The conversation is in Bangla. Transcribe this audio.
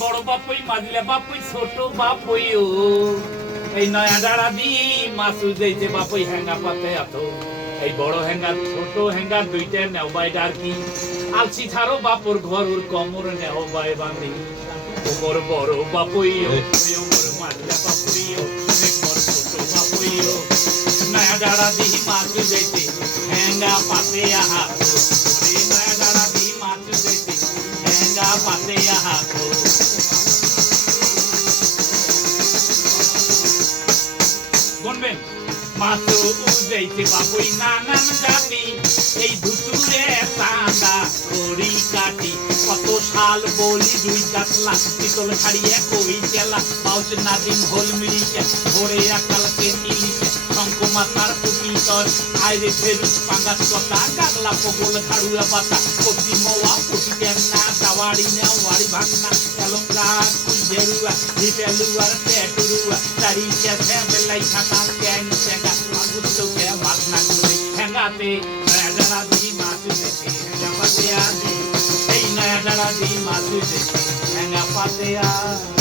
বড় বাপই মাদিলে বাপই ছোট বাপই ও এই নয়া ডাড়া দি মাসু যাইছে বাপই হ্যাঙ্গা পাতে আত এই বড় হ্যাঙ্গা ছোট হ্যাঙ্গা দুইটা নেও বাই ডারকি আলসি ছাড়ো বাপর ঘরুর কমর নেও বাই বাঁধি ওমর বড় বাপই ও ওমর মাদিলে বাপই ও ওমর ছোট বাপই ও নয়া ডাড়া দি মাসু যাইছে হ্যাঙ্গা পাতে আহা ওরে নয়া ডাড়া দি মাসু যাইছে হ্যাঙ্গা পাতে আহা মাসু উজাইতে বাবুই নানান জাতি এই ধুতুরে চাঁদা করি কাটি কত শাল বলি দুই কাতলা পিতল ছাড়িয়ে কই তেলা পাউচ নাদিম হোল মিলিছে ভোরে আকালকে নিলিছে শঙ্কুমাতার পুপিতর আইরে ফেরুস পাঙ্গাস কথা কাগলা পগল ঝাড়ুয়া পাতা কচি মোয়া পুটি টেমনা দাওয়াড়ি নেওয়ারি ভাঙনা এলঙ্গা কুঞ্জেরুয়া রিপেলুয়ার পেটুরুয়া চারি চেছে বেলাই থাকা ট্যাং চেঙ্গা মাগুতো কে ভাগনা করে হ্যাঙ্গাতে নয়া ডাড়া দি মাছু দেখে হ্যাঙ্গা পাতে আসে এই নয়া ডাড়া দি মাছু দেখে হ্যাঙ্গা পাতে আসে